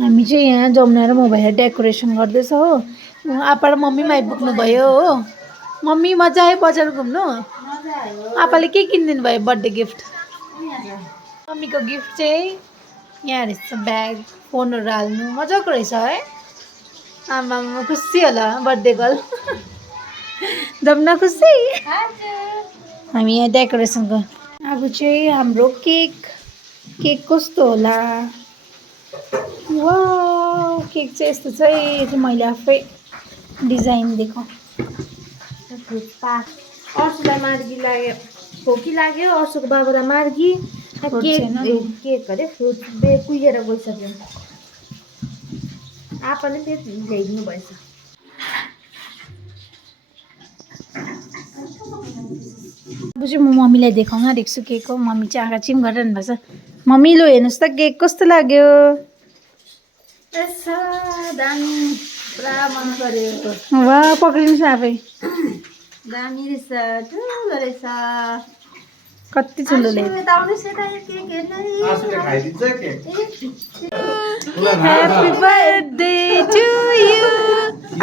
हामी चाहिँ यहाँ जमुना र म भएर डेकोरेसन गर्दैछ हो। आपा र मम्मी पनि आइपुग्नु भयो हो। मम्मी मजा आयो बजार घुम्नु? आपाले के किनिदिनु भयो बर्थडे गिफ्ट? मम्मीको गिफ्ट चाहिँ यहाँ रहेछ ब्याग, फोनहरू हाल्नु मजाको रहेछ है। आमामा खुसी होला बर्थडे गर्ल। जमुना खुसी? हामी यहाँ डेकोरेसनको अब चाहिँ हाम्रो केक कस्तो होला? वाउ केक चाहिँ यस्तो छ है। यो चाहिँ मैले आफै डिजाइन दिएको। अर्सुलाई मार्गी लाग्यो, खोकी लाग्यो। अर्सुको बाबालाई मार्गी केक अरे फ्रुट कुहिएर गइसक्यो। आपाले फेरि ल्याइदिनु भएछ। अब चाहिँ म मम्मीलाई देखाउन आँटेको छु केक हो। मम्मी चाहिँ आँखा चिम गरिरहनु भएको छ। मम्मी लु हेर्नुहोस् त केक कस्तो लाग्यो? दामी, पुरा मन पऱ्यो। वाह पक्रिनुहोस् आफै। दामी रहेछ, ठुलो रहेछ। कति ठुलो ले। Happy birthday to you.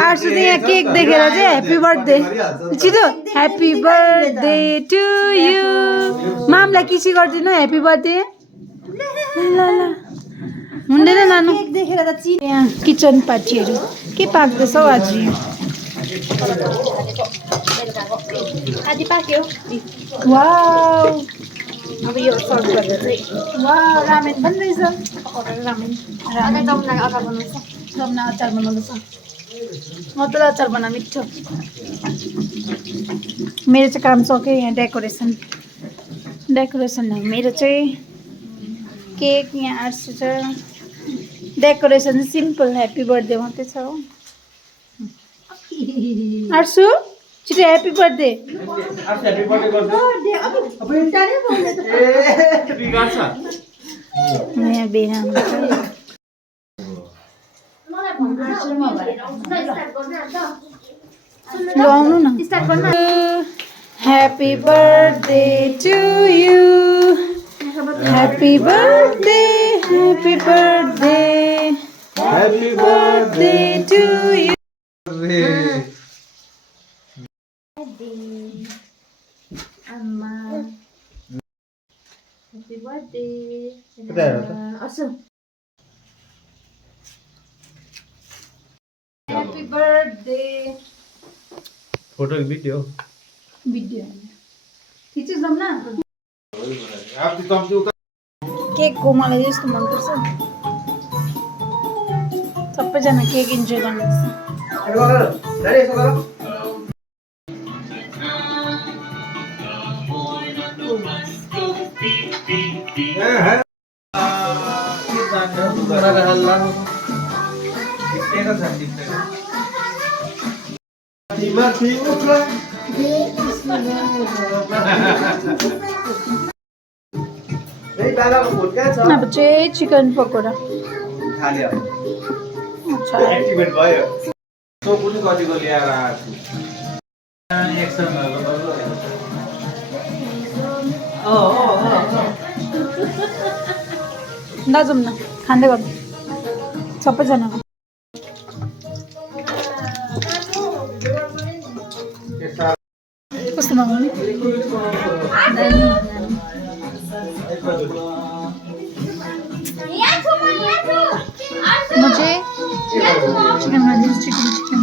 आर्सु चाहिँ यहाँ केक देखेर चाहिँ ह्याप्पी बर्थडे छिटो ह्याप्पी बर्थडे टु यु। मामलाई किसी गरिदिनु ह्याप्पी बर्थडे। ल ल हुँदैन नानु। केक देखेर त यहाँ किचन पार्टीहरू के पाक्दैछ हौ आज? आदि पाक्यो। वाउ अब यो सर्भ गरेर चाहिँ वाउ रामेन पनि रहेछ। रामेन रामेन जमुनाको अचार बनाउँछ। जमुना अचार बनाउँदैछ। मजाले अचार बना मिठो। मेरो चाहिँ काम सक्यो। यहाँ डेकोरेसन हो मेरो चाहिँ। केक यहाँ आर्सु छ। डेकोरेसन सिम्पल ह्याप्पी बर्थडे मात्रै छ हो। आर्सु छिटो ह्याप्पी बर्थडे। यहाँ बेना आउनु न। Happy birthday to you. Happy birthday happy birthday happy birthday to you. आमा happy birthday. Asu happy birthday. Photo video खिच्छु जम्ना। केकको मलाई यस्तो मनपर्छ। सबैजना केक इन्जोय गर्नुहुन्छ। अब चाहिँ चिकन पकोडा। अच्छा एक्टिभेट भयो। सो पनि कतिको ल्याएर आएको ल जाउँ न खाँदै गर्नु सबैजनाको। कस्तो मगाउने? म चाहिँ चिकन खाँदैछु। चिकन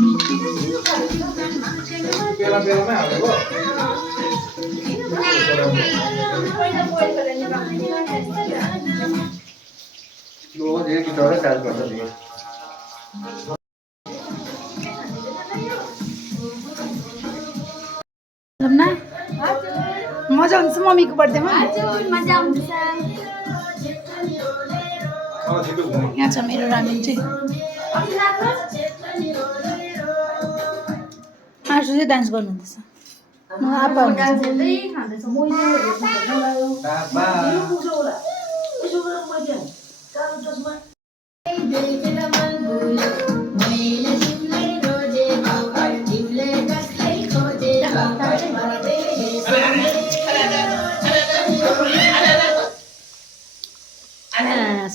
जम्ना मजा हुन्छ मम्मीको बर्थडेमा। यहाँ छ मेरो रामेन चाहिँ। आर्सु चाहिँ डान्स गर्नुहुँदैछ। आपा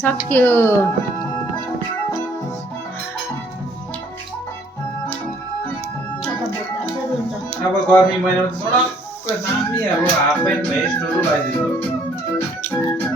सक्यो। अब गर्मी महिनामा सडक्क दामी अब हाफ प्यान्ट भेस्टहरू लगाइदिनु